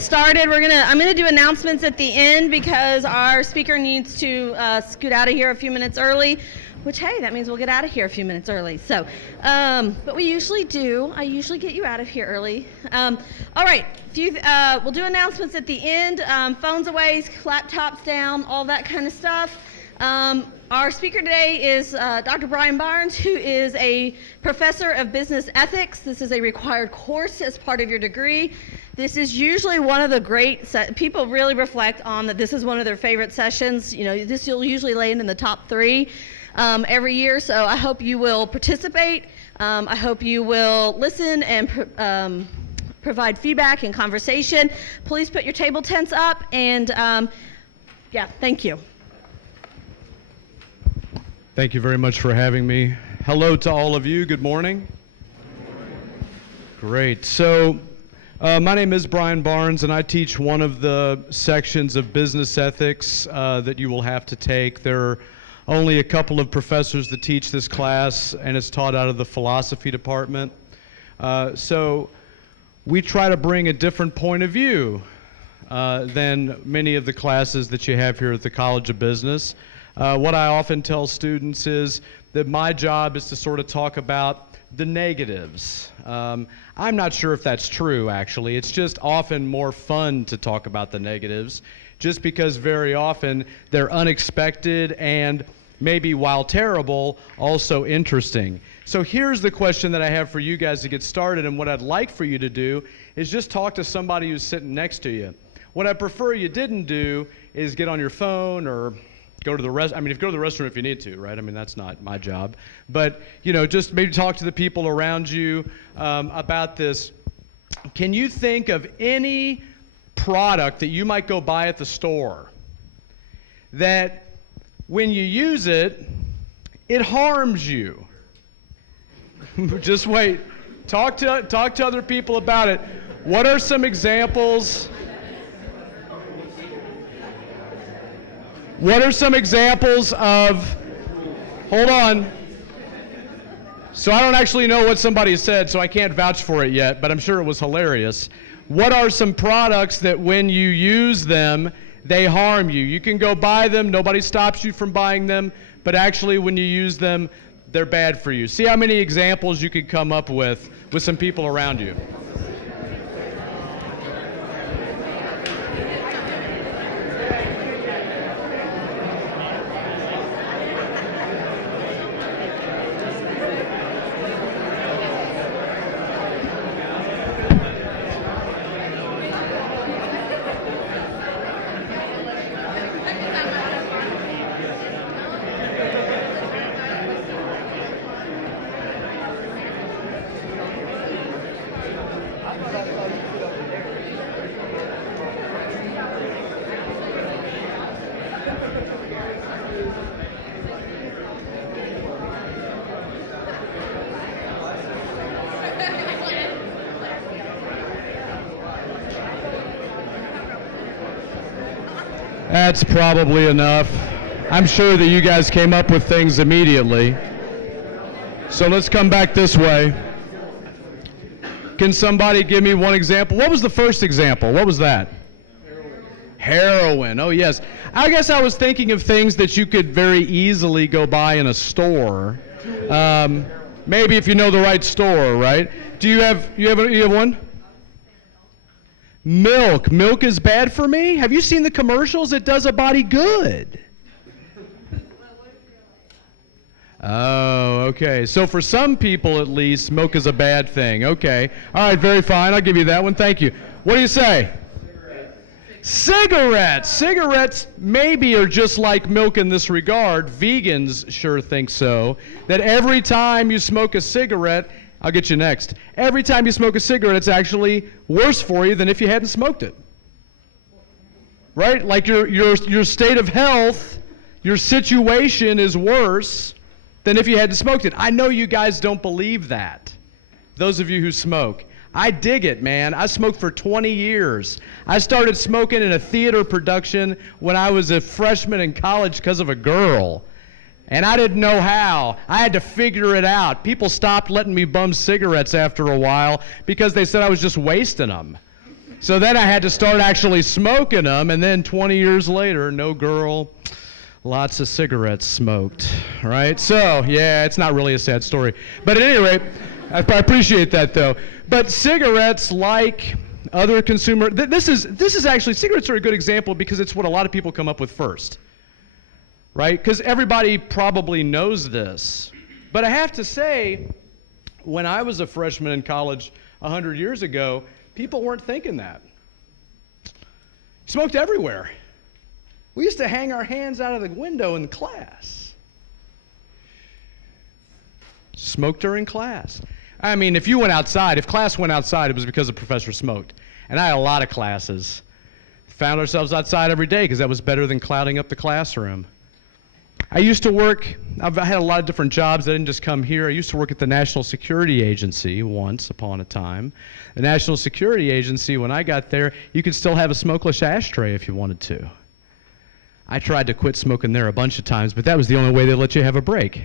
Started. I'm gonna do announcements at the end because our speaker needs to scoot out of here a few minutes early, which, hey, that means we'll get out of here a few minutes early. So, but we usually do. I usually get you out of here early. All right, we'll do announcements at the end. Phones away, laptops down, all that kind of stuff. Our speaker today is Dr. Brian Barnes, who is a professor of business ethics. This is a required course as part of your degree. This is usually one of the great, people really reflect on that this is one of their favorite sessions. You know, this you'll usually land in the top 3 every year, so I hope you will participate. I hope you will listen and provide feedback and conversation. Please put your table tents up, and yeah, thank you. Thank you very much for having me. Hello to all of you. Good morning. Great. So my name is Brian Barnes, and I teach one of the sections of business ethics that you will have to take. There are only a couple of professors that teach this class, and it's taught out of the philosophy department. So we try to bring a different point of view than many of the classes that you have here at the College of Business. What I often tell students is that my job is to sort of talk about the negatives. I'm not sure if that's true, actually. It's just often more fun to talk about the negatives, just because very often they're unexpected and maybe, while terrible, also interesting. So here's the question that I have for you guys to get started, and what I'd like for you to do is just talk to somebody who's sitting next to you. What I prefer you didn't do is get on your phone or go to the I mean, if you go to the restroom if you need to, right? I mean, that's not my job. But, you know, just maybe talk to the people around you about this. Can you think of any product that you might go buy at the store that when you use it, it harms you? Just wait. Talk to other people about it. What are some examples? What are some examples of, hold on. So I don't actually know what somebody said, so I can't vouch for it yet, but I'm sure it was hilarious. What are some products that when you use them, they harm you? You can go buy them, nobody stops you from buying them, but actually when you use them, they're bad for you. See how many examples you could come up with some people around you. That's probably enough. I'm sure that you guys came up with things immediately. So let's come back this way. Can somebody give me one example? What was the first example? What was that? Heroin. Oh, yes. I guess I was thinking of things that you could very easily go buy in a store. Maybe if you know the right store, right? Do you have one? Milk. Milk is bad for me? Have you seen the commercials? It does a body good. Oh, okay. So for some people, at least, milk is a bad thing. Okay. All right, very fine. I'll give you that one. Thank you. What do you say? Cigarettes. Cigarettes maybe are just like milk in this regard. Vegans sure think so. That every time you smoke a cigarette, I'll get you next. Every time you smoke a cigarette, it's actually worse for you than if you hadn't smoked it. Right? Like your state of health, your situation is worse than if you hadn't smoked it. I know you guys don't believe that, those of you who smoke. I dig it, man. I smoked for 20 years. I started smoking in a theater production when I was a freshman in college because of a girl. And I didn't know how. I had to figure it out. People stopped letting me bum cigarettes after a while because they said I was just wasting them. So then I had to start actually smoking them, and then 20 years later, no girl, lots of cigarettes smoked, right? So, yeah, it's not really a sad story. But at any rate, I appreciate that, though. But cigarettes, like other consumer, this is actually, cigarettes are a good example because it's what a lot of people come up with first, right? Because everybody probably knows this. But I have to say, when I was a freshman in college 100 years ago, people weren't thinking that. Smoked everywhere. We used to hang our hands out of the window in class. Smoke during class. I mean, if class went outside, it was because the professor smoked. And I had a lot of classes. Found ourselves outside every day because that was better than clouding up the classroom. I've had a lot of different jobs. I didn't just come here. I used to work at the National Security Agency once upon a time. The National Security Agency, when I got there, you could still have a smokeless ashtray if you wanted to. I tried to quit smoking there a bunch of times, but that was the only way they let you have a break.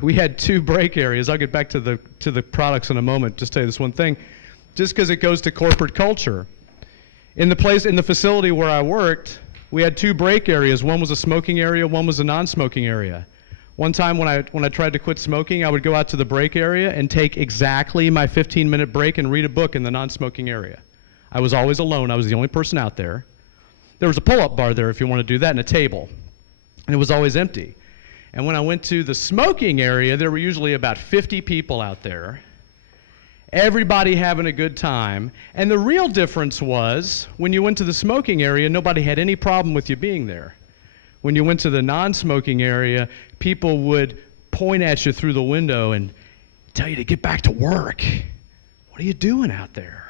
We had 2 break areas. I'll get back to the products in a moment. Just tell you this one thing, just because it goes to corporate culture. In the facility where I worked, we had 2 break areas. One was a smoking area, one was a non-smoking area. One time when I tried to quit smoking, I would go out to the break area and take exactly my 15-minute break and read a book in the non-smoking area. I was always alone. I was the only person out there. There was a pull-up bar there if you want to do that, and a table. And it was always empty. And when I went to the smoking area, there were usually about 50 people out there. Everybody having a good time. And the real difference was, when you went to the smoking area, nobody had any problem with you being there. When you went to the non-smoking area, people would point at you through the window and tell you to get back to work. What are you doing out there?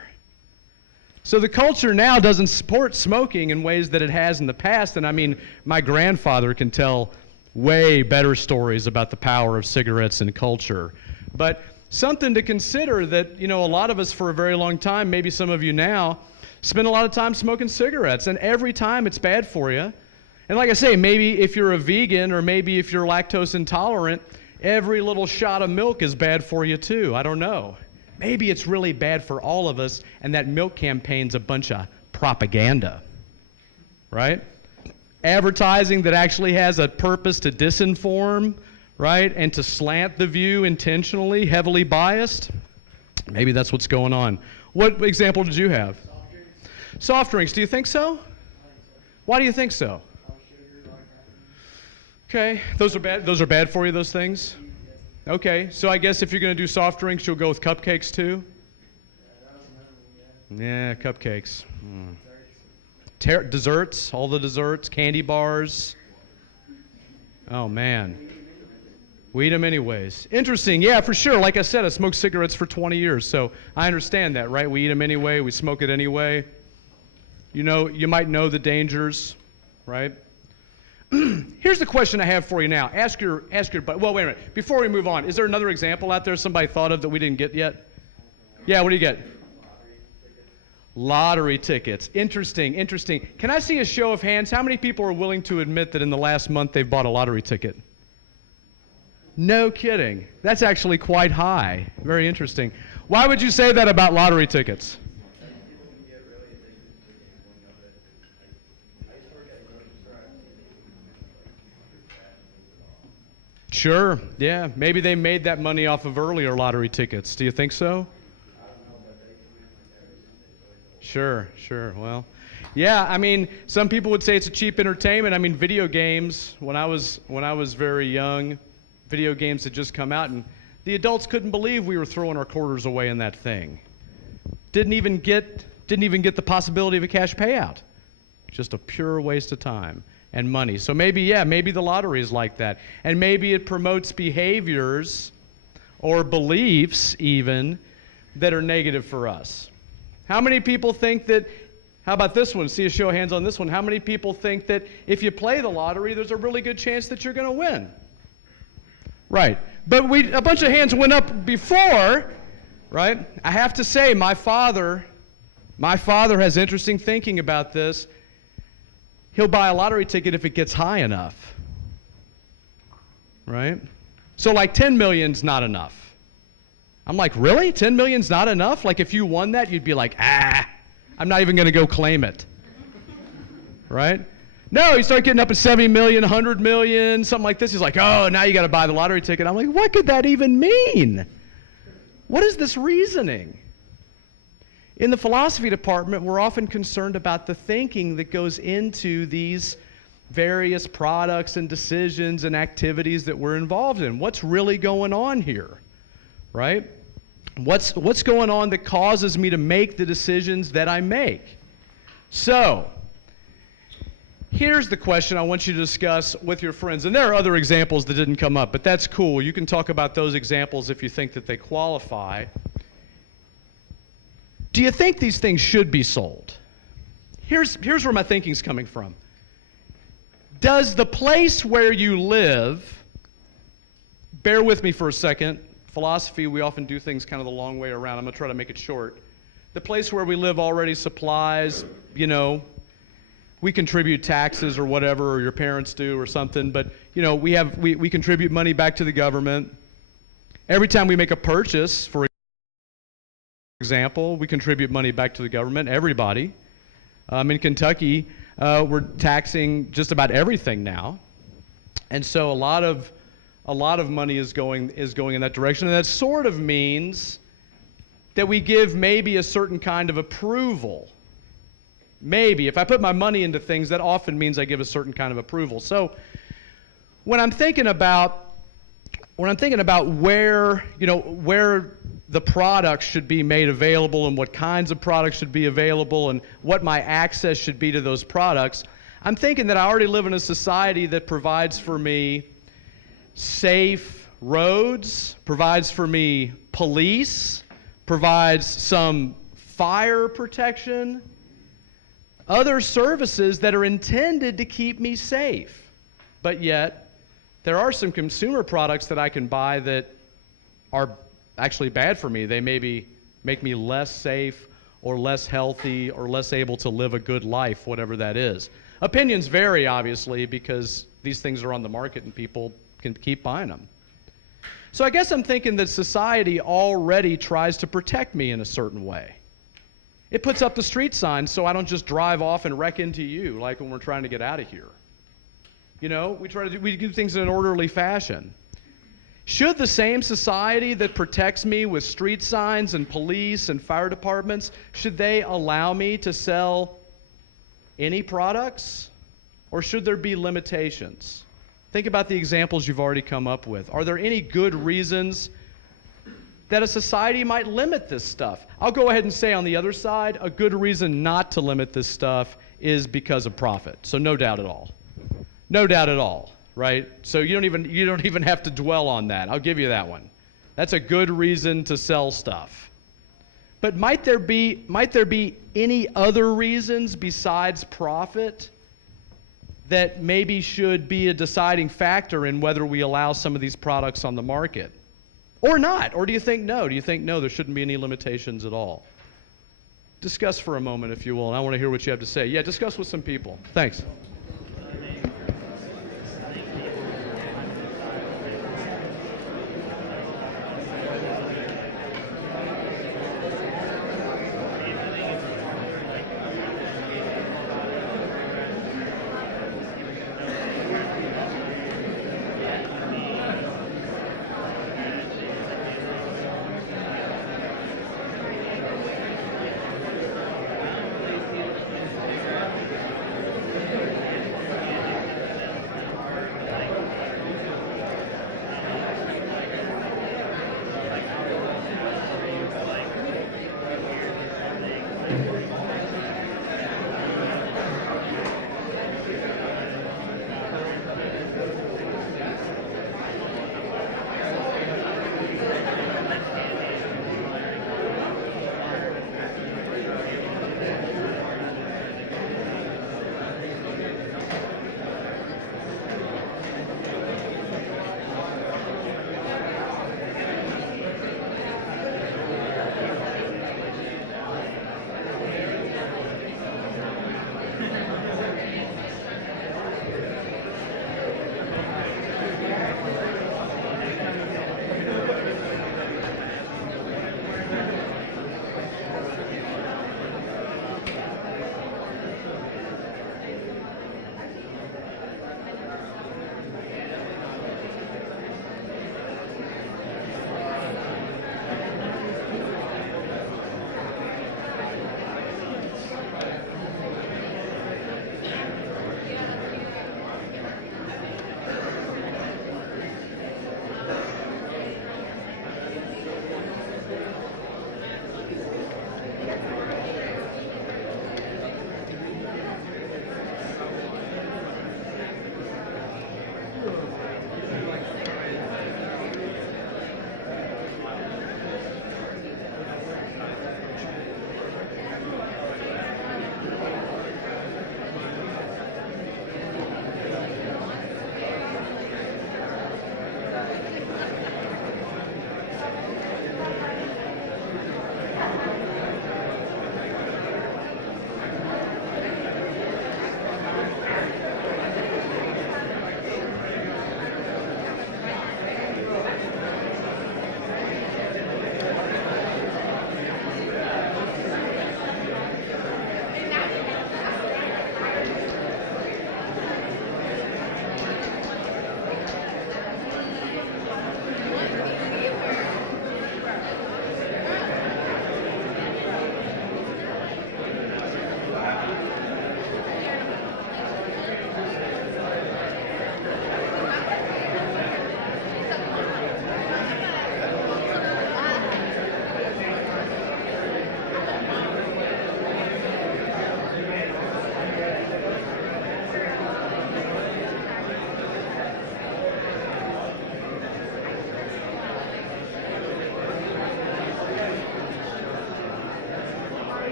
So the culture now doesn't support smoking in ways that it has in the past. And I mean, my grandfather can tell way better stories about the power of cigarettes in culture. But something to consider that, a lot of us for a very long time, maybe some of you now, spend a lot of time smoking cigarettes. And every time it's bad for you. And like I say, maybe if you're a vegan or maybe if you're lactose intolerant, every little shot of milk is bad for you too. I don't know. Maybe it's really bad for all of us, and that milk campaign's a bunch of propaganda, right? Advertising that actually has a purpose to disinform, right, and to slant the view intentionally, heavily biased. Maybe that's what's going on. What example did you have? Soft drinks. Soft drinks. Do you think so? Why do you think so? Okay, those are bad for you, those things? Okay, so I guess if you're going to do soft drinks, you'll go with cupcakes too? Yeah, cupcakes. Desserts, all the desserts, candy bars. Oh, man. We eat them anyways. Interesting. Yeah, for sure. Like I said, I smoked cigarettes for 20 years, so I understand that, right? We eat them anyway. We smoke it anyway. You might know the dangers, right? Here's the question I have for you now. Ask your well, wait a minute. Before we move on, is there another example out there somebody thought of that we didn't get yet? Yeah, what do you get? Lottery tickets. Interesting. Can I see a show of hands? How many people are willing to admit that in the last month they've bought a lottery ticket? No kidding. That's actually quite high. Very interesting. Why would you say that about lottery tickets? Sure, yeah. Maybe they made that money off of earlier lottery tickets. Do you think so? Sure. Well, yeah, I mean, some people would say it's a cheap entertainment. I mean, video games, when I was very young, video games had just come out, and the adults couldn't believe we were throwing our quarters away in that thing. Didn't even get the possibility of a cash payout. Just a pure waste of time and money. So maybe the lottery is like that. And maybe it promotes behaviors or beliefs even that are negative for us. How many people think that, how about this one? See a show of hands on this one. How many people think that if you play the lottery, there's a really good chance that you're going to win? Right. But a bunch of hands went up before, right? I have to say, my father has interesting thinking about this. He'll buy a lottery ticket if it gets high enough, right? So like 10 million's not enough. I'm like, really? 10 million's not enough? Like if you won that, you'd be like, I'm not even going to go claim it. Right? No, you start getting up at 70 million, 100 million, something like this. He's like, oh, now you got to buy the lottery ticket. I'm like, what could that even mean? What is this reasoning? In the philosophy department, we're often concerned about the thinking that goes into these various products and decisions and activities that we're involved in. What's really going on here, right? What's going on that causes me to make the decisions that I make? So, here's the question I want you to discuss with your friends. And there are other examples that didn't come up, but that's cool. You can talk about those examples if you think that they qualify. Do you think these things should be sold? Here's where my thinking's coming from. Does the place where you live, bear with me for a second. Philosophy, we often do things kind of the long way around. I'm going to try to make it short. The place where we live already supplies, we contribute taxes or whatever, or your parents do or something, but we contribute money back to the government. Every time we make a purchase, for example, we contribute money back to the government, everybody. In Kentucky, we're taxing just about everything now. And so a lot of money is going in that direction, and that sort of means that we give maybe a certain kind of approval. Maybe. If I put my money into things, that often means I give a certain kind of approval. So when I'm thinking about where the products should be made available and what kinds of products should be available and what my access should be to those products, I'm thinking that I already live in a society that provides for me safe roads, provides for me police, provides some fire protection, other services that are intended to keep me safe. But yet, there are some consumer products that I can buy that are actually bad for me. They maybe make me less safe or less healthy or less able to live a good life, whatever that is. Opinions vary, obviously, because these things are on the market and people can keep buying them. So I guess I'm thinking that society already tries to protect me in a certain way. It puts up the street signs so I don't just drive off and wreck into you like when we're trying to get out of here. We do things in an orderly fashion. Should the same society that protects me with street signs and police and fire departments, should they allow me to sell any products? Or should there be limitations? Think about the examples you've already come up with. Are there any good reasons that a society might limit this stuff? I'll go ahead and say on the other side, a good reason not to limit this stuff is because of profit. So no doubt at all. No doubt at all, right? So you don't even have to dwell on that. I'll give you that one. That's a good reason to sell stuff. But might there be any other reasons besides profit that maybe should be a deciding factor in whether we allow some of these products on the market? Or not? Or do you think no? Do you think no, there shouldn't be any limitations at all? Discuss for a moment, if you will, and I want to hear what you have to say. Yeah, discuss with some people. Thanks.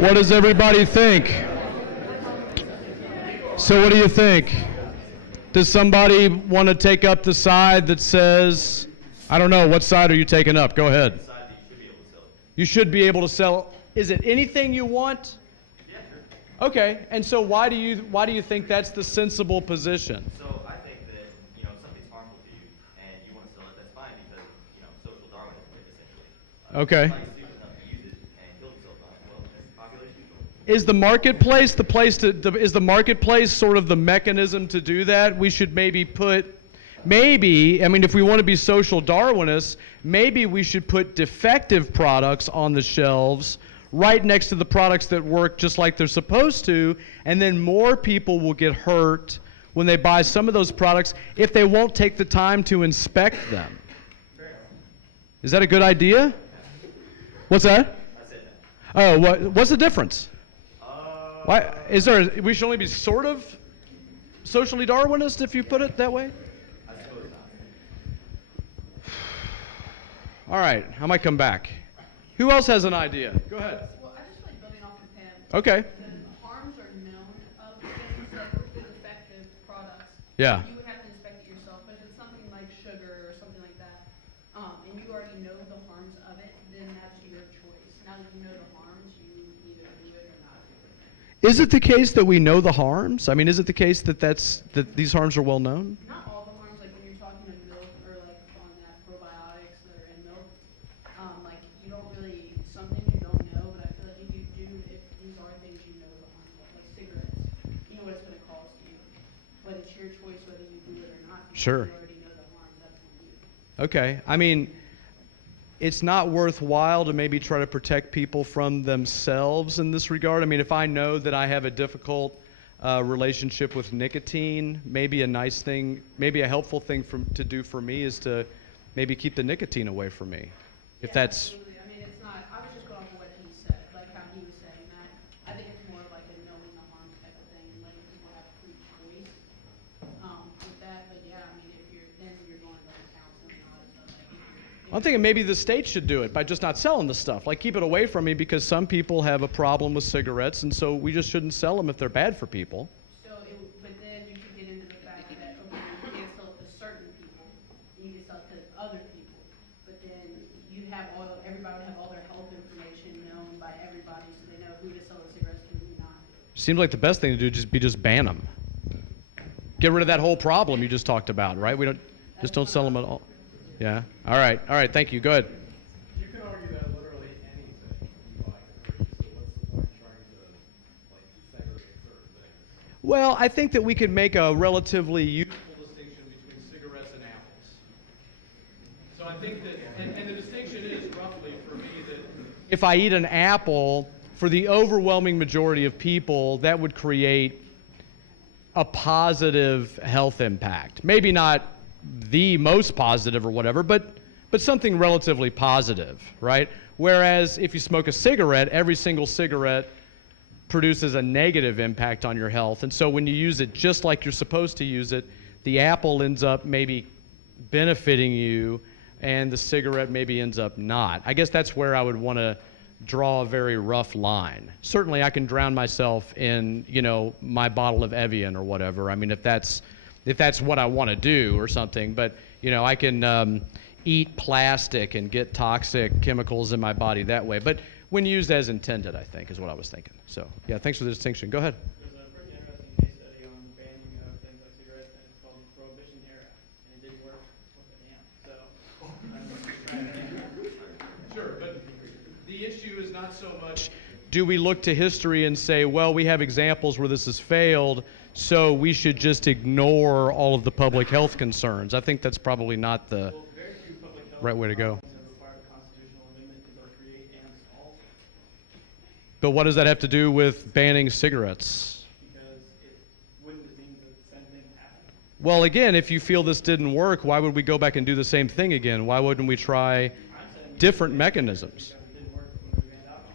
What does everybody think? So what do you think? Does somebody want to take up the side that says, I don't know, what side are you taking up? Go ahead. You should be able to sell. Is it anything you want? Yeah, sure. Okay, and so why do you think that's the sensible position? So I think that, if something's harmful to you and you want to sell it, that's fine because, social Darwinism essentially. Okay. If somebody's stupid enough to use it and kill themselves on it, well, that's population control. Is the marketplace the place to? Is the marketplace sort of the mechanism to do that? We should maybe if we want to be social Darwinists, maybe we should put defective products on the shelves right next to the products that work just like they're supposed to, and then more people will get hurt when they buy some of those products if they won't take the time to inspect them. Is that a good idea? What's that? I said that. Oh, what's the difference? Why we should only be sort of socially Darwinist if you put it that way? I suppose not. All right, I might come back. Who else has an idea? Go ahead. Well, I just like building off of Pam. Okay. The harms are known of things that are defective products. Yeah. You would have to inspect it yourself, but if it's something like sugar or something like that, and you already know the harms of it, then that's your choice. Now that you know the harms, you either do it or not do it. Is it the case that we know the harms? I mean, is it the case that these harms are well known? Not all the harms, like when you're talking to milk or like on that probiotics that are in milk, like you don't really, some things you don't know, but I feel like if you do, if these are things you know the harms of, like cigarettes, you know what it's gonna cost you, but it's your choice whether you do it or not. Because Sure. You already know the harms, that's on you. Okay. I mean, it's not worthwhile to maybe try to protect people from themselves in this regard. I mean, if I know that I have a difficult relationship with nicotine, maybe a nice thing, maybe a helpful thing to do for me is to maybe keep the nicotine away from me. If Yeah, that's, absolutely. I mean, it's not, I was just going off of what he said, like how he was saying that. I think it's more of like a knowing the harms type of thing and letting people have free choice, with that. But yeah, I mean, if you're going to like counseling and all that stuff, like if I'm thinking maybe the state should do it by just not selling the stuff. Like keep it away from me because some people have a problem with cigarettes, and so we just shouldn't sell them if they're bad for people. but then you could get into the fact that, okay, you can't sell it to certain people, you can sell it to other people, but then everybody would have all their health information known by everybody, so they know who to sell the cigarettes to and who not to. Seems like the best thing to do just ban them. Get rid of that whole problem you just talked about, right? We don't sell them at all. Yeah. All right. Thank you. Go ahead. You can argue that literally anything you buy can be, so what's the point of trying to segregate certain things? Well, I think that we could make a relatively useful distinction between cigarettes and apples. So I think that, and the distinction is roughly for me that if I eat an apple, for the overwhelming majority of people, that would create a positive health impact. Maybe not the most positive or whatever, but something relatively positive, right? Whereas if you smoke a cigarette, every single cigarette produces a negative impact on your health. And so when you use it just like you're supposed to use it, the apple ends up maybe benefiting you and the cigarette maybe ends up not. I guess that's where I would want to draw a very rough line. Certainly I can drown myself in, my bottle of Evian or whatever. I mean, if that's what I want to do or something, but I can eat plastic and get toxic chemicals in my body that way. But when used as intended, I think, is what I was thinking. So, yeah, thanks for the distinction. Go ahead. There's a pretty interesting case study on banning of things like cigarettes, and it's called the Prohibition Era, and it didn't work with the dam. So, Sure, but the issue is not so much do we look to history and say, well, we have examples where this has failed, so we should just ignore all of the public health concerns. I think that's probably not the very few public health right way to go. problems have required a constitutional amendment to both create and solve, But what does that have to do with banning cigarettes? because it wouldn't mean the same thing happened. Well, again, if you feel this didn't work, why would we go back and do the same thing again? Why wouldn't we try I'm saying different mechanisms? because it didn't work when we banned alcohol.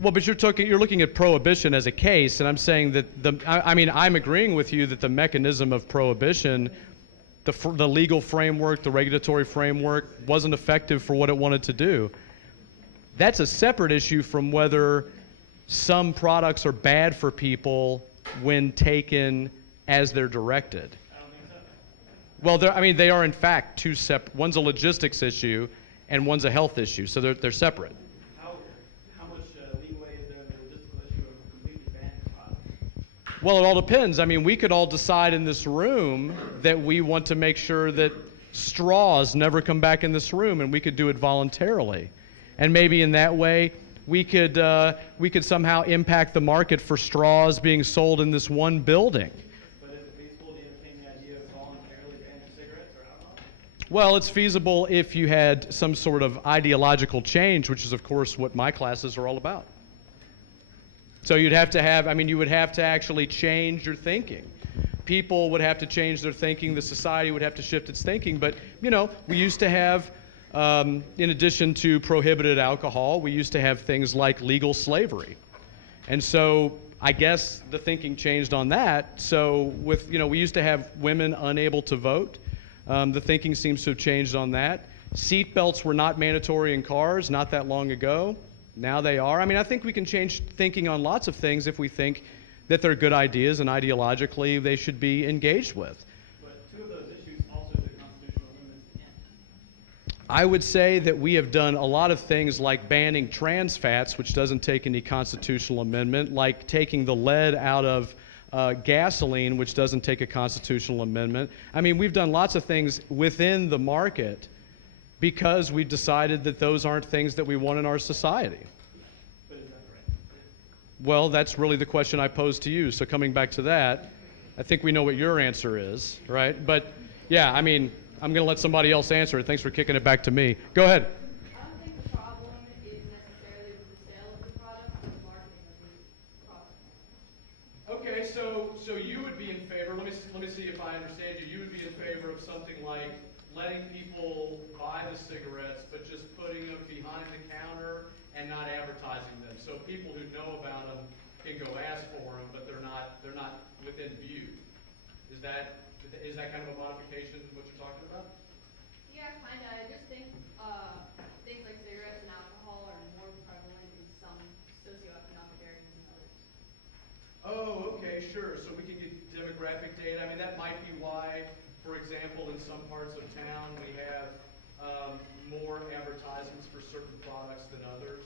Well, but you're looking at prohibition as a case, and I'm saying that I'm agreeing with you that the mechanism of prohibition, the legal framework, the regulatory framework, wasn't effective for what it wanted to do. That's a separate issue from whether some products are bad for people when taken as they're directed. I don't think so. Well, they are in fact two separate. One's a logistics issue, and one's a health issue. So they're separate. How much leeway is there in the logistical issue of completely banning the product? Well, it all depends. I mean, we could all decide in this room that we want to make sure that straws never come back in this room, and we could do it voluntarily. And maybe in that way, we could somehow impact the market for straws being sold in this one building. But is it feasible to entertain the idea of voluntarily banning cigarettes or alcohol? Well, it's feasible if you had some sort of ideological change, which is, of course, what my classes are all about. So you would have to actually change your thinking. People would have to change their thinking. The society would have to shift its thinking. But, we used to have, in addition to prohibited alcohol, we used to have things like legal slavery. And so I guess the thinking changed on that. So we used to have women unable to vote. The thinking seems to have changed on that. Seat belts were not mandatory in cars not that long ago. Now they are. I think we can change thinking on lots of things if we think that they're good ideas and ideologically they should be engaged with. But two of those issues also the constitutional amendments end. I would say that we have done a lot of things like banning trans fats, which doesn't take any constitutional amendment, like taking the lead out of gasoline, which doesn't take a constitutional amendment. We've done lots of things within the market because we decided that those aren't things that we want in our society. But is that right? Well, that's really the question I posed to you. So coming back to that, I think we know what your answer is, right? But yeah, I'm going to let somebody else answer it. Thanks for kicking it back to me. Go ahead. I don't think the problem is necessarily with the sale of the product, but the marketing of the product. Okay, so you would be in favor. Let me see if I understand you. You would be in favor of something like letting people buy the cigarettes, but just putting them behind the counter and not advertising them, so people who know about them can go ask for them, but they're not within view. Is that kind of a modification of what you're talking about? Yeah, kind of. I just think things like cigarettes and alcohol are more prevalent in some socioeconomic areas than others. Oh, okay, sure. So we can get demographic data. That might be why, for example, in some parts of town we have more advertisements for certain products than others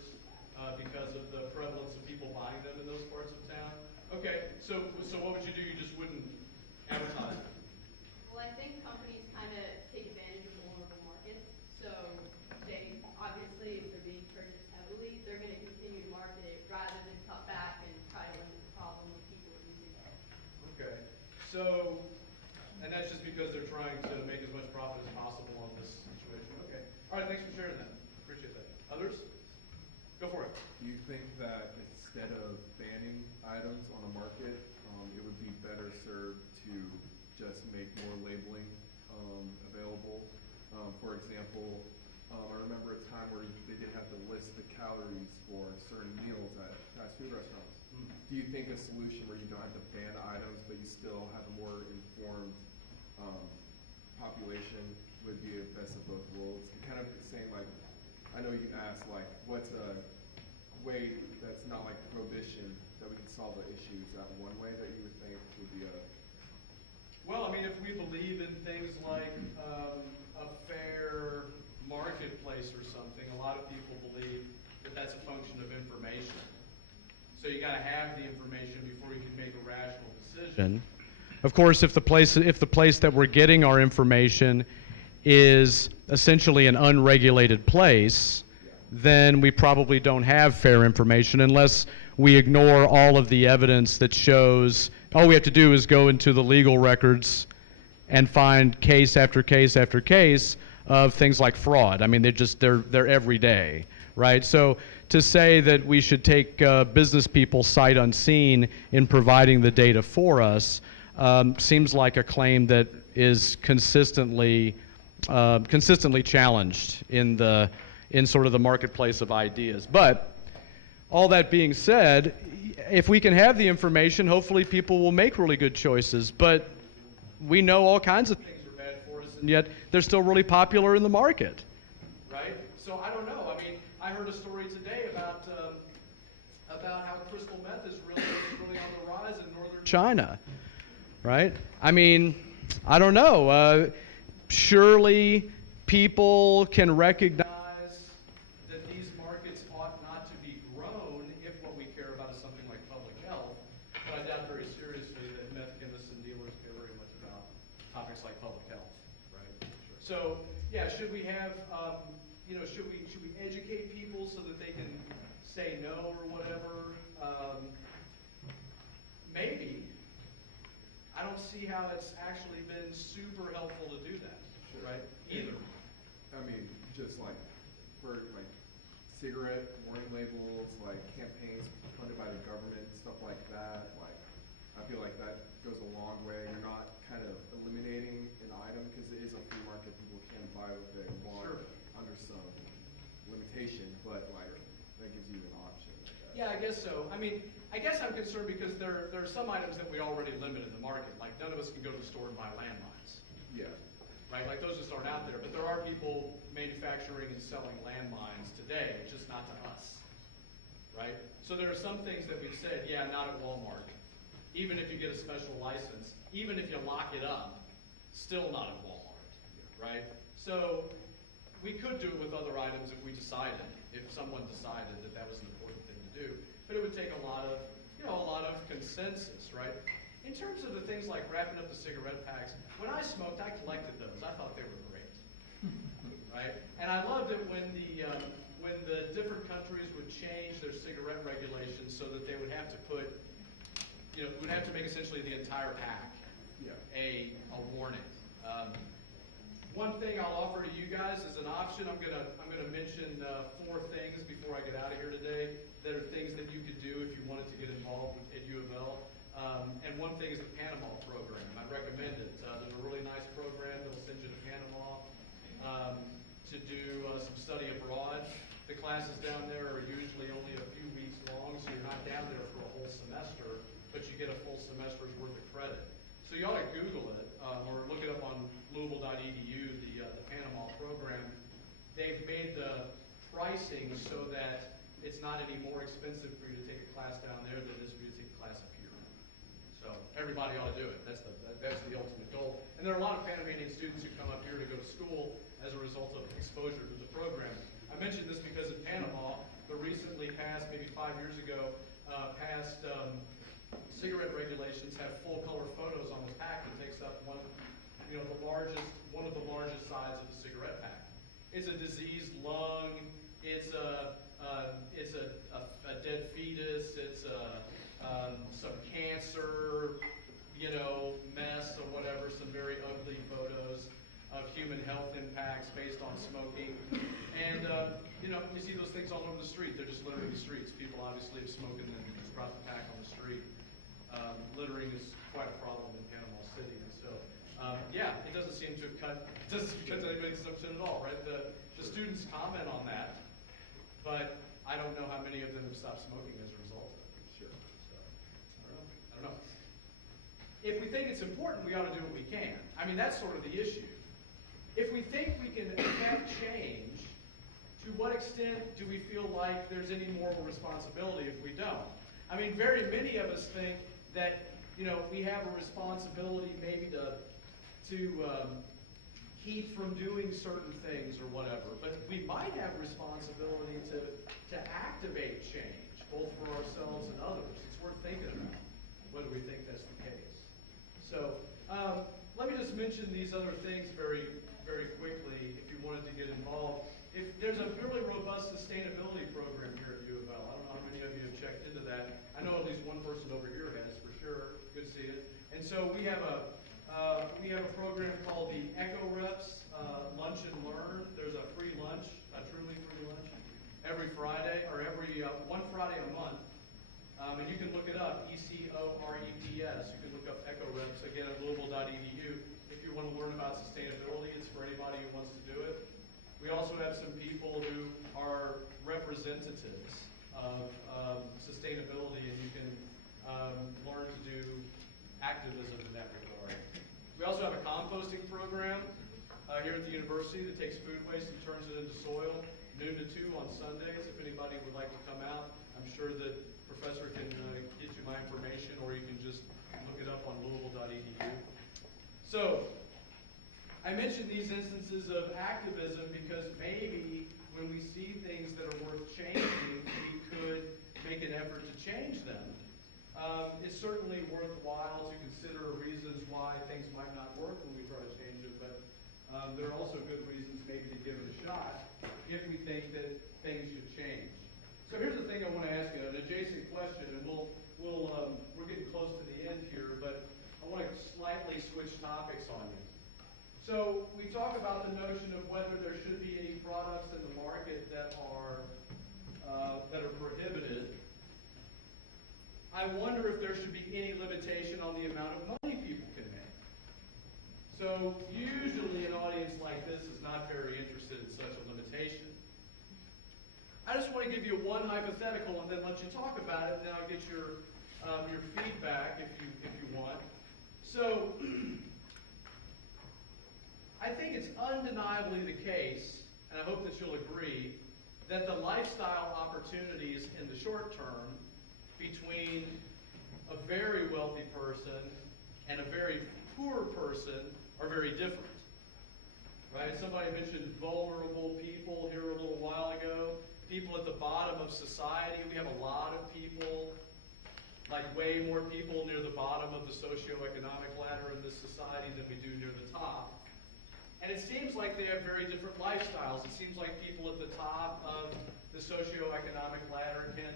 because of the prevalence of people buying them in those parts of town. Okay, so what would you do? You just wouldn't advertise them? Well, I think companies kind of take advantage of vulnerable markets. So they obviously, if they're being purchased heavily, they're going to continue to market it rather than cut back and try to limit the problem of people using it. Okay. So, and that's just because they're trying to make as much profit as possible on this situation. Okay. All right, thanks for sharing that. Appreciate that. Others? Go for it. Do you think that instead of banning items on a market, it would be better served to just make more labeling available? For example, I remember a time where they didn't have to list the calories for certain meals at fast food restaurants. Do you think a solution where you don't have to ban items, but you still have a more informed population would be a best of both worlds? And kind of saying, like, I know you asked, like, what's a way that's not like prohibition that we can solve the issue? Is that one way that you would think would be a... Well, if we believe in things like a fair marketplace or something, a lot of people believe that that's a function of information. So you got to have the information before you can make a rational decision. Of course, if the place that we're getting our information is essentially an unregulated place, then we probably don't have fair information unless we ignore all of the evidence that shows all we have to do is go into the legal records and find case after case after case of things like fraud. They're every day, right? So to say that we should take business people sight unseen in providing the data for us seems like a claim that is consistently challenged in sort of the marketplace of ideas. But all that being said, if we can have the information, hopefully people will make really good choices. But we know all kinds of things are bad for us, and yet they're still really popular in the market, right? So I don't know. I heard a story today about about how crystal meth is really on the rise in northern China, right? I mean, I don't know. Surely people can recognize that these markets ought not to be grown if what we care about is something like public health. But I doubt very seriously that meth chemists and dealers care very much about topics like public health, right? So, yeah, should we have, should we educate people so that they can say no or whatever? Maybe. I don't see how it's actually been super helpful to do that, right? Either. I mean, just like for like cigarette warning labels, like campaigns funded by the government, stuff like that. Like, I feel like that goes a long way. You're not kind of eliminating an item because it is a free market. People can buy what they want under some limitation, but like that gives you an option. Yeah, I guess so. I mean, I guess I'm concerned because there are some items that we already limit in the market. Like none of us can go to the store and buy landmines. Yeah. Right? Like those just aren't out there. But there are people manufacturing and selling landmines today, just not to us. Right? So there are some things that we've said, yeah, not at Walmart. Even if you get a special license, even if you lock it up, still not at Walmart. Right? So we could do it with other items if we decided, if someone decided that that was an important thing to do. But it would take a lot of consensus, right? In terms of the things like wrapping up the cigarette packs, when I smoked, I collected those. I thought they were great, right? And I loved it when the different countries would change their cigarette regulations so that they would have to put, would have to make essentially the entire pack a warning. One thing I'll offer to you guys as an option, I'm gonna mention 4 things before I get out of here today that are things that you could do if you wanted to get involved at U of L. And one thing is the Panama program. I recommend it. There's a really nice program that'll send you to Panama to do some study abroad. The classes down there are usually only a few weeks long, so you're not down there for a whole semester, but you get a full semester's worth of credit. So you ought to Google it or look it up on Louisville.edu, the Panama program. They've made the pricing so that it's not any more expensive for you to take a class down there than it is for you to take a class up here. So everybody ought to do it. That's the ultimate goal. And there are a lot of Panamanian students who come up here to go to school as a result of exposure to the program. I mentioned this because in Panama, the recently passed, maybe 5 years ago, cigarette regulations have full color photos on the pack that takes up one of the largest sides of the cigarette pack. It's a diseased lung. It's a dead fetus. It's some cancer, mess or whatever. Some very ugly photos of human health impacts based on smoking. And you see those things all over the street. They're just littering the streets. People obviously have smoked and then just brought the pack on the street. Littering is quite a problem in Panama City. And so, it doesn't seem to have cut anybody's consumption at all, right? The students comment on that, but I don't know how many of them have stopped smoking as a result of it. Sure. So, I don't know. If we think it's important, we ought to do what we can. I mean, that's sort of the issue. If we think we can affect change, to what extent do we feel like there's any moral responsibility if we don't? I mean, very many of us think that, we have a responsibility maybe to keep from doing certain things or whatever, but we might have responsibility to activate change, both for ourselves and others. It's worth thinking about whether we think that's the case. So let me just mention these other things very, very quickly if you wanted to get involved. If there's a really robust sustainability program here at U of L. I don't know how many of you have checked into that. I know at least one person over here has for sure. Good to see it. And so we have a program called the Echo Reps Lunch and Learn. There's a free lunch, a truly free lunch, every Friday or every one Friday a month. And you can look it up, ECOREPS. You can look up Echo Reps again at Louisville.edu. If you want to learn about sustainability, it's for anybody who wants to do it. We also have some people who are representatives of sustainability, and you can learn to do activism in that regard. We also have a composting program here at the university that takes food waste and turns it into soil, noon to 2 on Sundays. If anybody would like to come out, I'm sure that Professor can get you my information, or you can just look it up on louisville.edu. So, I mentioned these instances of activism because maybe when we see things that are worth changing, we could make an effort to change them. It's certainly worthwhile to consider reasons why things might not work when we try to change it, but there are also good reasons maybe to give it a shot if we think that things should change. So here's the thing I want to ask you, an adjacent question, and we're getting close to the end here, but I want to slightly switch topics on you. So we talk about the notion of whether there should be any products in the market that are prohibited. I wonder if there should be any limitation on the amount of money people can make. So usually an audience like this is not very interested in such a limitation. I just want to give you one hypothetical and then let you talk about it, and then I'll get your feedback if you want. So I think it's undeniably the case, and I hope that you'll agree, that the lifestyle opportunities in the short term between a very wealthy person and a very poor person are very different. Right? Somebody mentioned vulnerable people here a little while ago. People at the bottom of society. We have a lot of people, like way more people near the bottom of the socioeconomic ladder in this society than we do near the top. And it seems like they have very different lifestyles. It seems like people at the top of the socioeconomic ladder can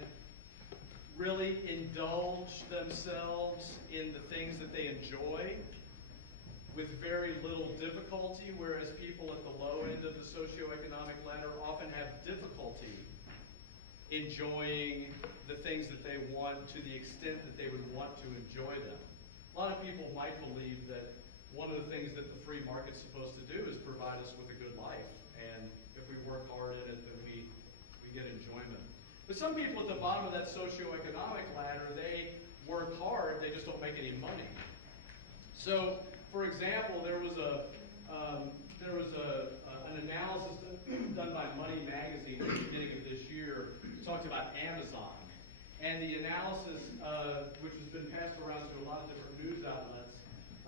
really indulge themselves in the things that they enjoy with very little difficulty, whereas people at the low end of the socioeconomic ladder often have difficulty enjoying the things that they want to the extent that they would want to enjoy them. A lot of people might believe that one of the things that the free market's supposed to do is provide us with a good life. And if we work hard in it, then we get enjoyment. But some people at the bottom of that socioeconomic ladder, they work hard, they just don't make any money. So, for example, there was an analysis done by Money Magazine at the beginning of this year. It talked about Amazon. And the analysis, which has been passed around to a lot of different news outlets,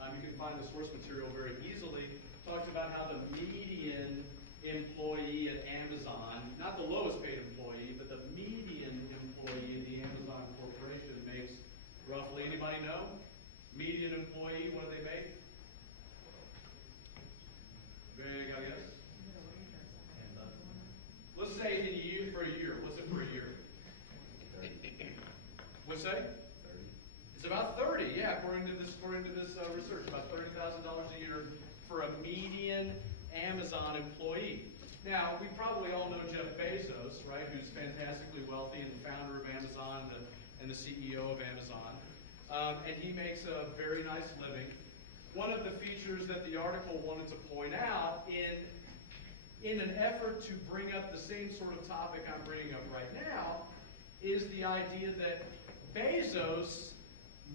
you can find the source material very easily, talks about how the median employee at Amazon, not the lowest paid employee, but the median employee in the Amazon Corporation makes roughly, anybody know? Median employee, what do they make? Anybody got a guess? Let's say for a year. What's it for a year? 30. What's that? 30. It's about 30, yeah, according to this research, about $30,000 a year for a median Amazon employee. Now, we probably all know Jeff Bezos, right, who's fantastically wealthy and the founder of Amazon and the CEO of Amazon. And he makes a very nice living. One of the features that the article wanted to point out in an effort to bring up the same sort of topic I'm bringing up right now is the idea that Bezos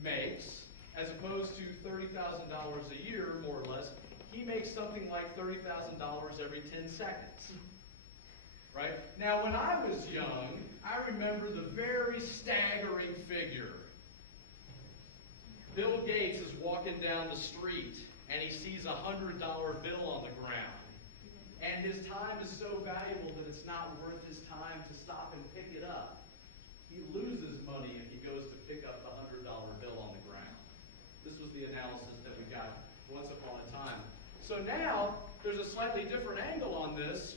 makes, as opposed to $30,000 a year, more or less, he makes something like $30,000 every 10 seconds. Right? Now, when I was young, I remember the very staggering figure. Bill Gates is walking down the street, and he sees a $100 bill on the ground. And his time is so valuable that it's not worth his time to stop and pick it up. He loses money if he goes to pick up the $100 bill on the ground. This was the analysis that we got once upon a time. So now, there's a slightly different angle on this.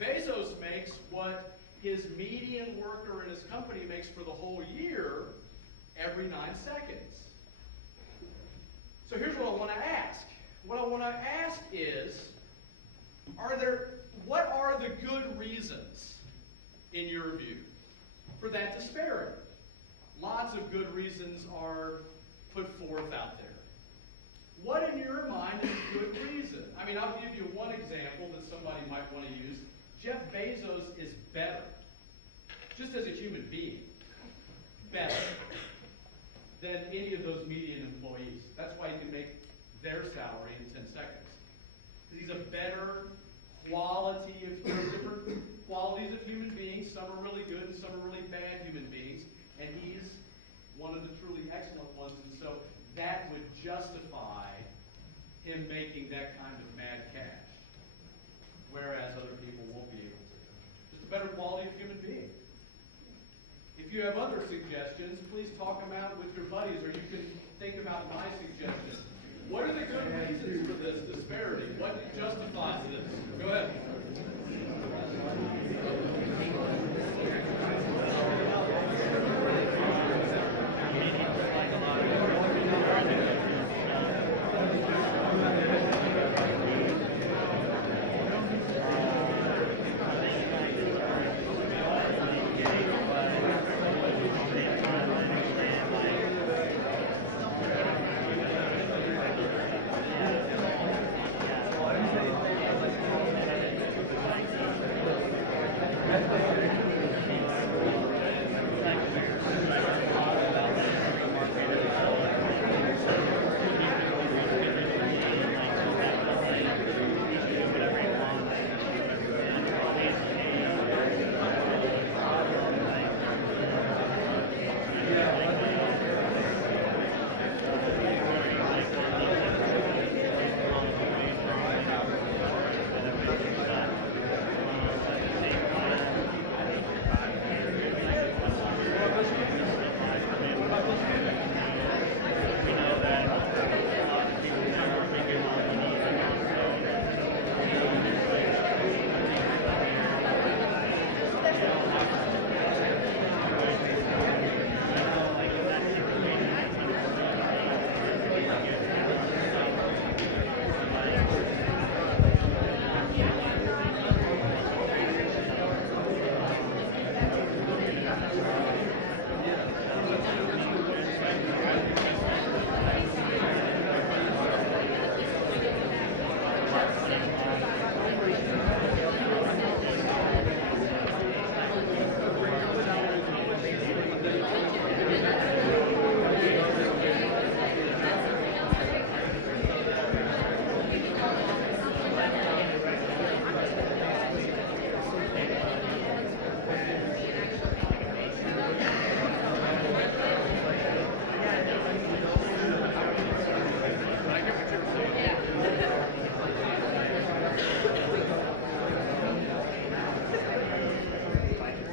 Bezos makes what his median worker in his company makes for the whole year every 9 seconds. So here's what I want to ask. What I want to ask is, what are the good reasons, in your view, for that disparity? Lots of good reasons are put forth out there. What in your mind is a good reason? I mean, I'll give you one example that somebody might want to use. Jeff Bezos is better, just as a human being, better than any of those median employees. That's why he can make their salary in 10 seconds. He's a better quality of different qualities of human beings. Some are really good and some are really bad human beings. and he's one of the truly excellent ones, and so that would justify him making that kind of mad cash, whereas other people won't be able to. Just a better quality of human being. If you have other suggestions, please talk them out with your buddies, or you can think about my suggestions. What are the good reasons for this disparity? What justifies this? Go ahead.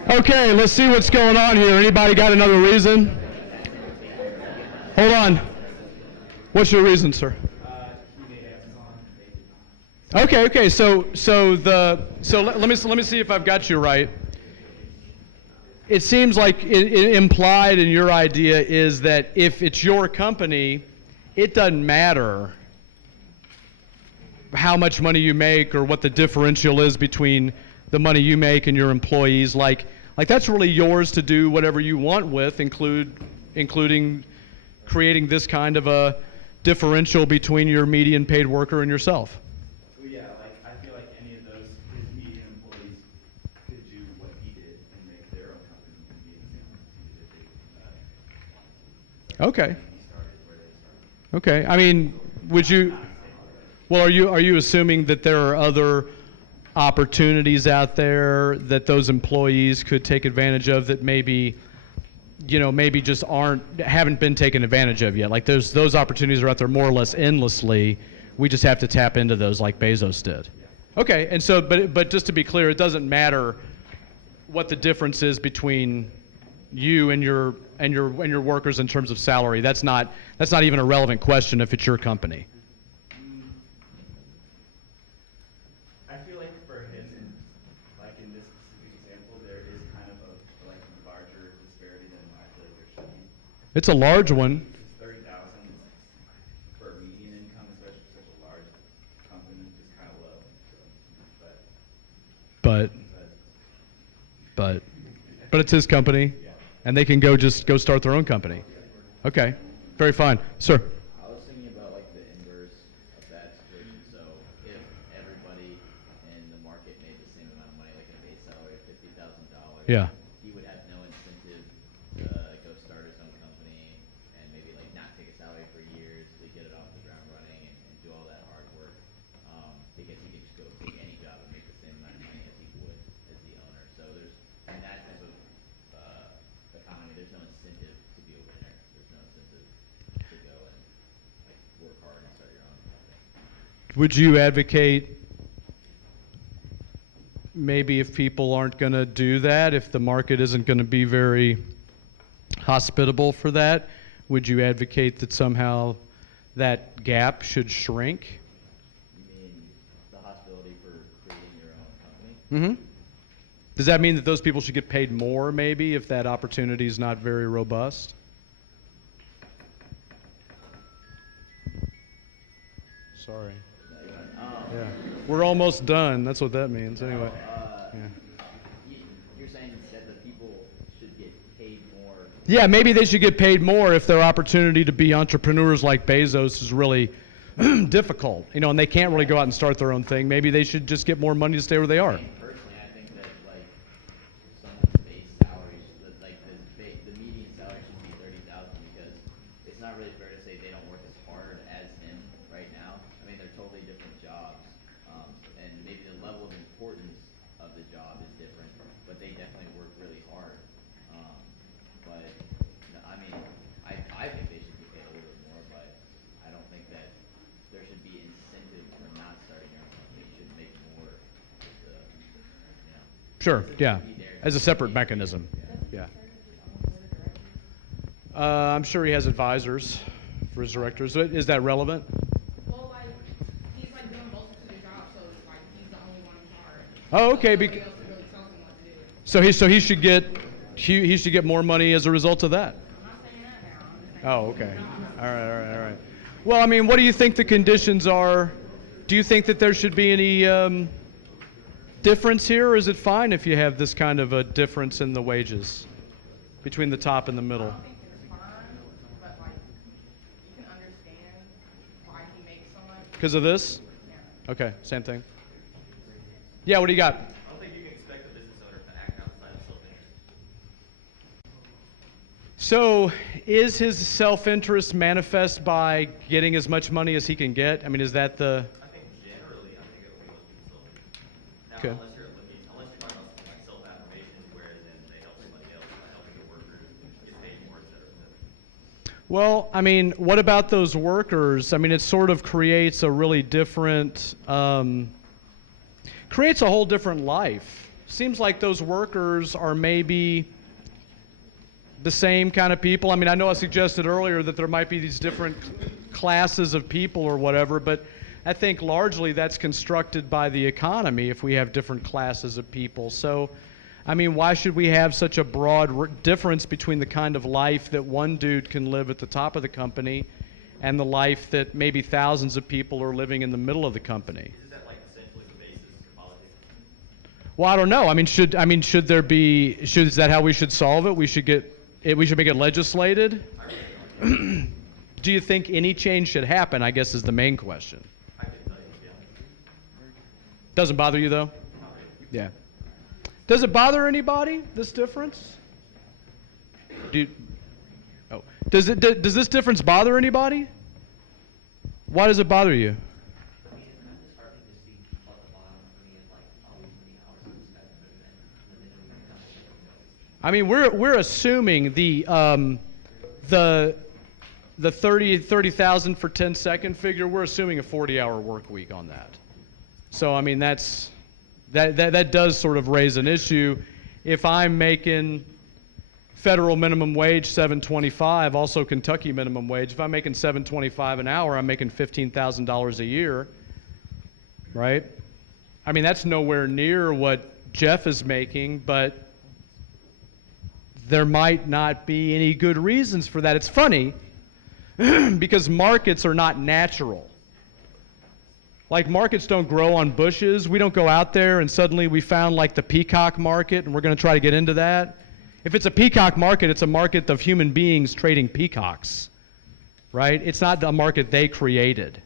Okay, let's see what's going on here. Anybody got another reason? Hold on. What's your reason, sir? Okay. So let me see if I've got you right. It seems like it implied in your idea is that if it's your company, it doesn't matter how much money you make or what the differential is between the money you make and your employees. Like that's really yours to do whatever you want with, including creating this kind of a differential between your median paid worker and yourself. Well, yeah, like I feel like any of those his median employees could do what he did and make their own company and be an example to that Okay. he started where they started. Okay. I mean, would you? Well, are you assuming that there are other opportunities out there that those employees could take advantage of that maybe just haven't been taken advantage of yet? Like those opportunities are out there more or less endlessly. We just have to tap into those like Bezos did. Okay. And so, but just to be clear, it doesn't matter what the difference is between you and your workers in terms of salary. That's not even a relevant question if it's your company. I feel like for him, like in this specific example, there is kind of a larger disparity than I feel like there should be. It's a large one. 30,000 for median income, especially for such a large company, is kind of low. So, But it's his company, and they can go start their own company. Okay, very fine, sir. I was thinking about like the inverse of that situation. So if everybody in the market made the same amount of money, like a base salary of $50,000, Yeah. he would have no incentive to go start his own company and maybe like not take a salary for years to get it off the ground running and do all that hard work, because he could just go take any job and make the same amount of money as he would as the owner. So there's in that type of economy, there's no incentive would you advocate maybe if people aren't going to do that, if the market isn't going to be very hospitable for that, would you advocate that somehow that gap should shrink? You mean the possibility for creating your own company? Mm-hmm. Does that mean that those people should get paid more, maybe, if that opportunity is not very robust? Sorry. Yeah. We're almost done. That's what that means, anyway. Yeah. You're saying that the people should get paid more. Yeah, maybe they should get paid more if their opportunity to be entrepreneurs like Bezos is really difficult, and they can't really go out and start their own thing. Maybe they should just get more money to stay where they are. Personally, I think that someone's base salary, the median salary should be $30,000 because it's not really fair to say they don't work as hard as him right now. I mean, they're totally different jobs, and maybe the level of importance of the job is different, but they definitely work really hard. But no, I mean, I think they should be paid a little bit more, but I don't think that there should be incentive for not starting your own company. You should make more. Sure, yeah, as a separate mechanism. Yeah. I'm sure he has advisors for his directors. Is that relevant? Well, he's doing most of the job, so it's he's the only one in charge. Oh, okay. Nobody else can really tell him what to do. So he should get more money as a result of that. I'm not saying that now. I'm just saying Oh, okay. All right. Well, I mean, what do you think the conditions are? Do you think that there should be any difference here, or is it fine if you have this kind of a difference in the wages between the top and the middle? I don't think it's fine, but you can understand why he makes so much. Because of this? Yeah. Okay, same thing. Yeah, what do you got? I don't think you can expect a business owner to act outside of self-interest. So, is his self-interest manifest by getting as much money as he can get? I mean, is that the... I think generally, I think it will be self-interest. Now, Okay. unless you're talking about something like self-affirmations, whereas then they help somebody else by helping the workers get paid more, et cetera, et cetera. Well, I mean, what about those workers? I mean, it sort of creates a really different, creates a whole different life. Seems like those workers are maybe the same kind of people. I mean, I know I suggested earlier that there might be these different classes of people or whatever, but I think largely that's constructed by the economy if we have different classes of people. So, I mean, why should we have such a broad difference between the kind of life that one dude can live at the top of the company and the life that maybe thousands of people are living in the middle of the company? Is that essentially the basis of politics? Well, I don't know. I mean, should there be? Is that how we should solve it? We should make it legislated. Do you think any change should happen? I guess is the main question. I can tell you, yeah. Doesn't bother you though? Yeah. Does it bother anybody, this difference? Does this difference bother anybody? Why does it bother you? I mean, we're assuming the 30,000 for 10-second figure. We're assuming a 40-hour work week on that. So I mean, that does sort of raise an issue. If I'm making federal minimum wage $7.25, also Kentucky minimum wage, if I'm making $7.25 an hour, I'm making $15,000 a year, right? I mean, that's nowhere near what Jeff is making, but there might not be any good reasons for that. It's funny because markets are not natural. Like, markets don't grow on bushes. We don't go out there and suddenly we found the peacock market and we're going to try to get into that. If it's a peacock market, it's a market of human beings trading peacocks, right? It's not a market they created.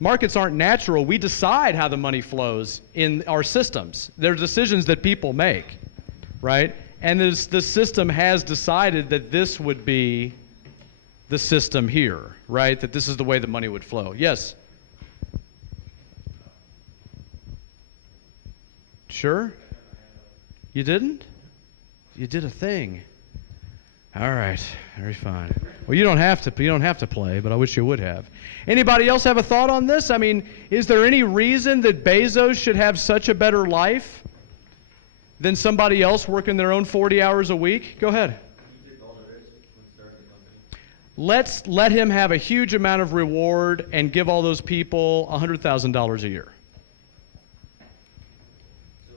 Markets aren't natural. We decide how the money flows in our systems. They're decisions that people make, right? And the system has decided that this would be the system here, right? That this is the way the money would flow. Yes? Sure? You didn't? You did a thing. All right, very fine. Well, you don't have to play, but I wish you would have. Anybody else have a thought on this? I mean, is there any reason that Bezos should have such a better life than somebody else working their own 40 hours a week? Go ahead. Let's let him have a huge amount of reward and give all those people $100,000 a year. So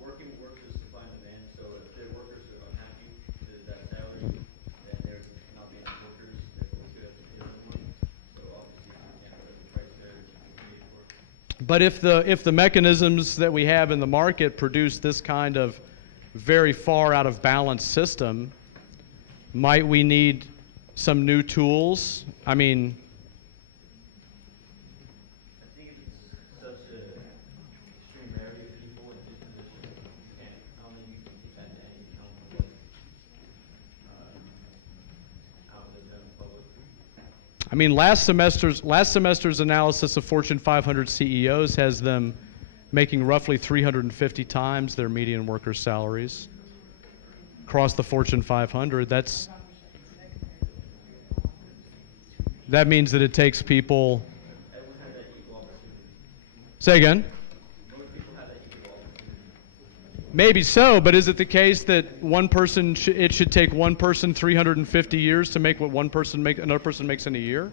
working works is supply and demand. So if their workers are unhappy with that salary, then there's not being enough workers that will get to pay them money. So obviously, you can't put the price there to pay for it. But if the mechanisms that we have in the market produce this kind of very far out of balance system, might we need some new tools? I mean, I think it's such a extreme rarity of people in this position, and I don't think you can keep that to any account out of the general public. I mean, last semester's analysis of Fortune 500 CEOs has them making roughly 350 times their median workers' salaries. Across the Fortune 500, that means that it takes people. Say again? Maybe so, but is it the case that one person it should take one person 350 years to make what another person makes in a year?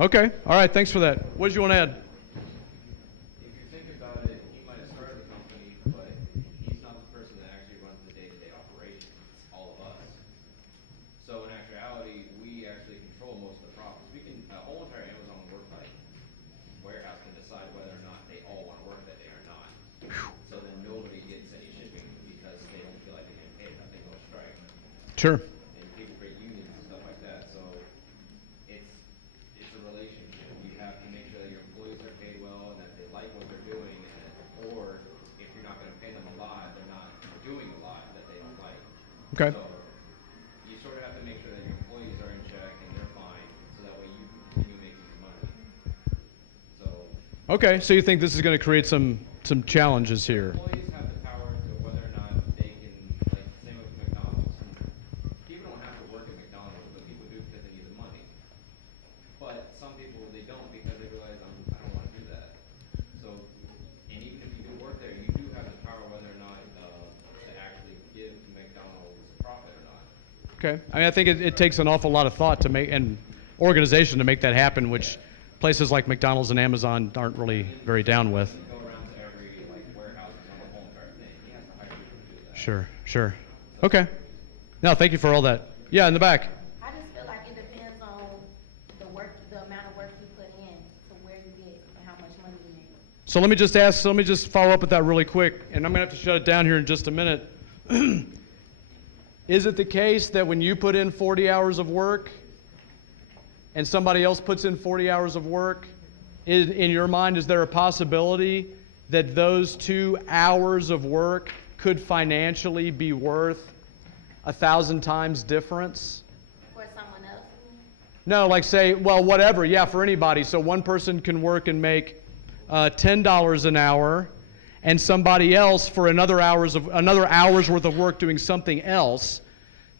Okay. All right. Thanks for that. What did you want to add? If you think about it, he might have started the company, but he's not the person that actually runs the day-to-day operations. It's all of us. So in actuality, we actually control most of the profits. We can, whole entire Amazon warehouse can decide whether or not they all want to work that day or not. So then nobody gets any shipping because they don't feel like they're getting paid enough. They go on strike. Sure. And people create unions and stuff like that. So it's a relationship. You have to make sure that your employees are paid well and that they like what they're doing, or if you're not going to pay them a lot, they're not doing a lot that they don't like. Okay. So you sort of have to make sure that your employees are in check and they're fine, so that way you can continue making some money. So Okay. So you think this is going to create some challenges here? employees have the power to whether or not they can, like, same with McDonald's. People don't have to work at McDonald's, but people do because they need the money. But some people, they don't because they realize I don't want to do that. So, and even if you do work there, you do have the power whether or not to actually give McDonald's a profit or not. Okay. I mean, I think it takes an awful lot of thought to make and organization to make that happen, which places like McDonald's and Amazon aren't really very down with. Go around to every warehouse on the whole entire thing. He has to hire people to do that. Sure. Okay. No, thank you for all that. Yeah, in the back. I just feel like it depends on the amount of work you put in to where you get and how much money you make. So let me just follow up with that really quick, and I'm going to have to shut it down here in just a minute. Is it the case that when you put in 40 hours of work and somebody else puts in 40 hours of work, in your mind, is there a possibility that those 2 hours of work could financially be worth 1,000 times difference? For someone else? No, like say, well, whatever, yeah, for anybody. So one person can work and make $10 an hour, and somebody else for another hour's worth of work doing something else,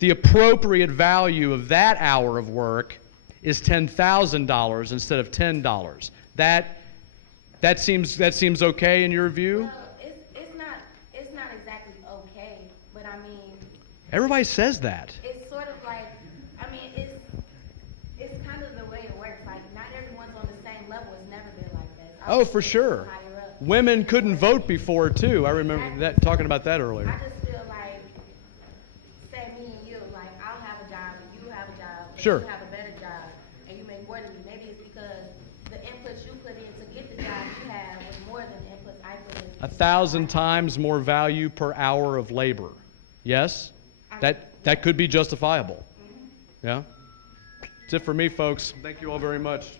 the appropriate value of that hour of work is $10,000 instead of $10. That seems okay in your view? Well, it's not exactly okay, but I mean, Everybody says that. it's sort of like, I mean, it's kind of the way it works. Like, not everyone's on the same level. It's never been like that. It's Oh, always for been sure. higher up. Women couldn't vote before too. I remember talking about that earlier. I just feel like, say me and you, like, I'll have a job and you have a job. but Sure. You have a better job and you make more than me. Maybe it's because the inputs you put in to get the job you have was more than the inputs I put in. 1,000 times more value per hour of labor. Yes? That could be justifiable. Yeah? That's it for me, folks. Thank you all very much.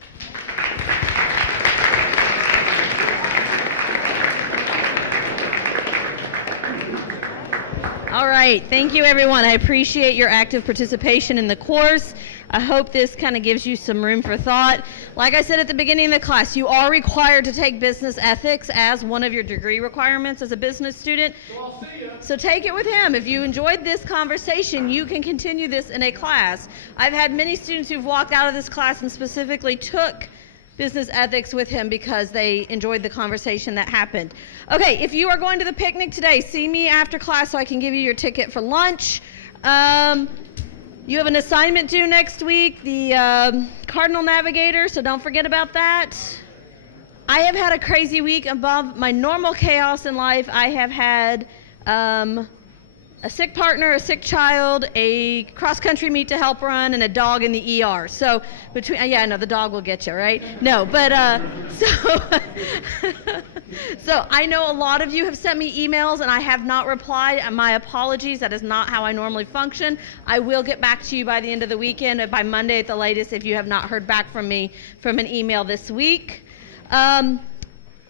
All right, thank you everyone. I appreciate your active participation in the course. I hope this kind of gives you some room for thought. Like I said at the beginning of the class, you are required to take business ethics as one of your degree requirements as a business student. So take it with him. If you enjoyed this conversation, you can continue this in a class. I've had many students who've walked out of this class and specifically took business ethics with him because they enjoyed the conversation that happened. Okay, if you are going to the picnic today, see me after class so I can give you your ticket for lunch. You have an assignment due next week, the Cardinal Navigator, so don't forget about that. I have had a crazy week above my normal chaos in life. I have had a sick partner, a sick child, a cross-country meet to help run, and a dog in the ER. So between, the dog will get you, right? No, but so I know a lot of you have sent me emails and I have not replied. My apologies. That is not how I normally function. I will get back to you by the end of the weekend, by Monday at the latest, if you have not heard back from me from an email this week.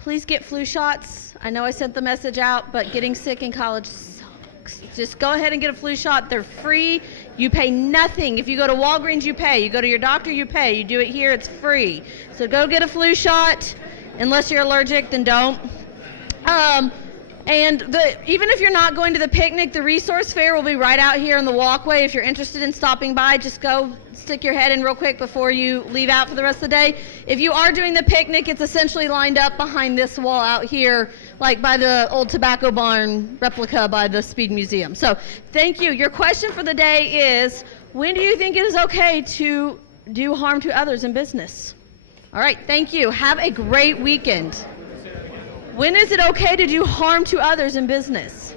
Please get flu shots. I know I sent the message out, but getting sick in college sucks. Just go ahead and get a flu shot. They're free. You pay nothing. If you go to Walgreens, you pay. You go to your doctor, you pay. You do it here, it's free. So go get a flu shot. Unless you're allergic, then don't. And even if you're not going to the picnic, the resource fair will be right out here in the walkway. If you're interested in stopping by, just go stick your head in real quick before you leave out for the rest of the day. If you are doing the picnic, it's essentially lined up behind this wall out here, like by the old tobacco barn replica by the Speed Museum. So thank you. Your question for the day is, when do you think it is okay to do harm to others in business? All right, thank you. Have a great weekend. When is it okay to do harm to others in business?